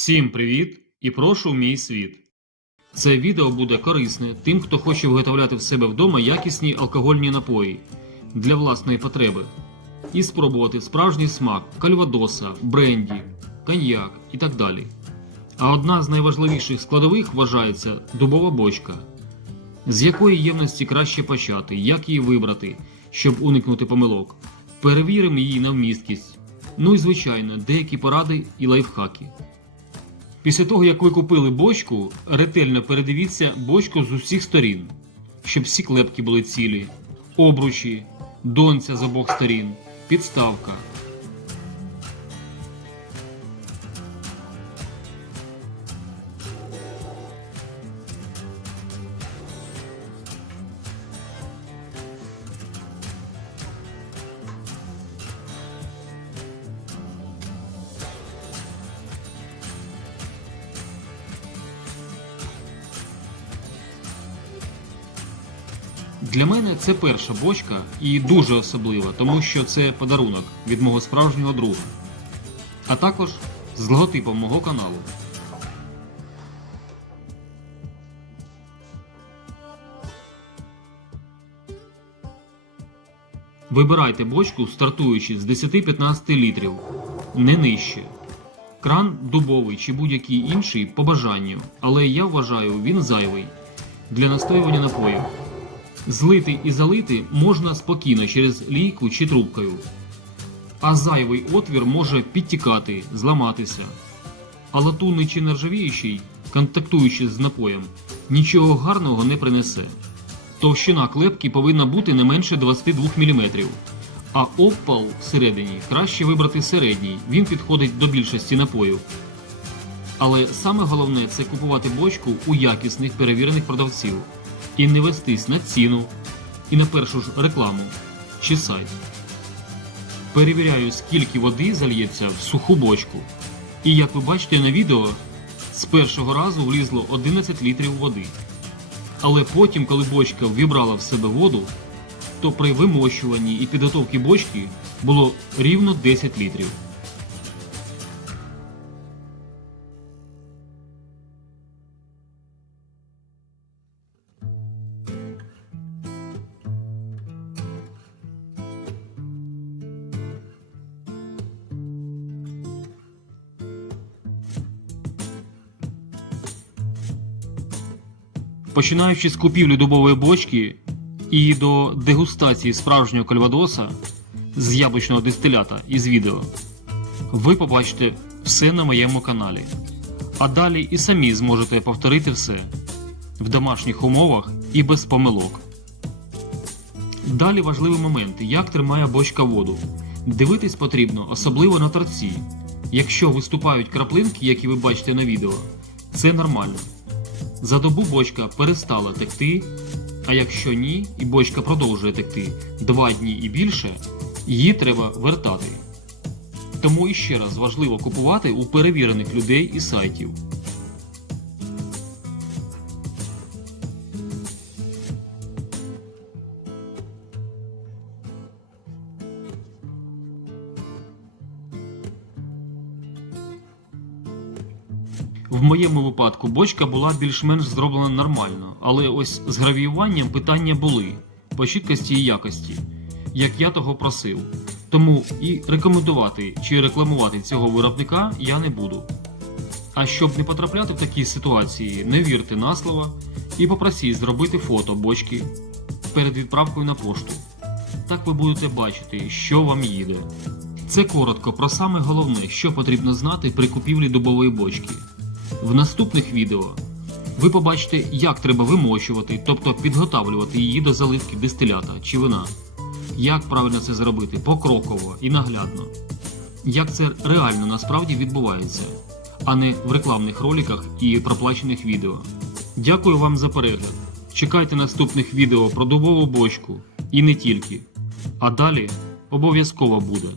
Всім привіт і прошу в мій світ. Це відео буде корисне тим, хто хоче виготовляти в себе вдома якісні алкогольні напої для власної потреби і спробувати справжній смак кальвадоса, бренді, коньяк і так далі. А одна з найважливіших складових вважається дубова бочка. З якої ємності краще почати, як її вибрати, щоб уникнути помилок. Перевіримо її на вмісткість. Ну і звичайно, деякі поради і лайфхаки. Після того, як ви купили бочку, ретельно передивіться бочку з усіх сторін, щоб всі клепки були цілі, обручі, донця з обох сторін, підставка. Для мене це перша бочка і дуже особлива, тому що це подарунок від мого справжнього друга, а також з логотипом мого каналу. Вибирайте бочку, стартуючи з 10-15 літрів, не нижче. Кран дубовий чи будь-який інший по бажанню, але я вважаю він зайвий для настоювання напоїв. Злити і залити можна спокійно через лійку чи трубкою, а зайвий отвір може підтікати, зламатися. А латунний чи нержавіючий, контактуючи з напоєм, нічого гарного не принесе. Товщина клепки повинна бути не менше 22 мм, а опал всередині краще вибрати середній, він підходить до більшості напоїв. Але саме головне це купувати бочку у якісних перевірених продавців і не вестись на ціну і на першу ж рекламу чи сайт. Перевіряю, скільки води зальється в суху бочку. І як ви бачите на відео, з першого разу влізло 11 літрів води. Але потім, коли бочка вібрала в себе воду, то при вимощуванні і підготовці бочки було рівно 10 літрів. Починаючи з купівлі дубової бочки і до дегустації справжнього кальвадоса з яблучного дистилята із відео, ви побачите все на моєму каналі. А далі і самі зможете повторити все в домашніх умовах і без помилок. Далі важливий момент, як тримає бочка воду. Дивитись потрібно особливо на торці. Якщо виступають краплинки, які ви бачите на відео, це нормально. За добу бочка перестала текти, а якщо ні, і бочка продовжує текти два дні і більше, її треба вертати. Тому іще раз важливо купувати у перевірених людей і сайтів. В моєму випадку бочка була більш-менш зроблена нормально, але ось з гравіюванням питання були по чіткості і якості, як я того просив. Тому і рекомендувати чи рекламувати цього виробника я не буду. А щоб не потрапляти в такі ситуації, не вірте на слово і попросіть зробити фото бочки перед відправкою на пошту. Так ви будете бачити, що вам їде. Це коротко про саме головне, що потрібно знати при купівлі дубової бочки. В наступних відео ви побачите, як треба вимочувати, тобто підготавлювати її до заливки дистилята чи вина. Як правильно це зробити покроково і наглядно. Як це реально насправді відбувається, а не в рекламних роликах і проплачених відео. Дякую вам за перегляд. Чекайте наступних відео про дубову бочку і не тільки. А далі обов'язково буде.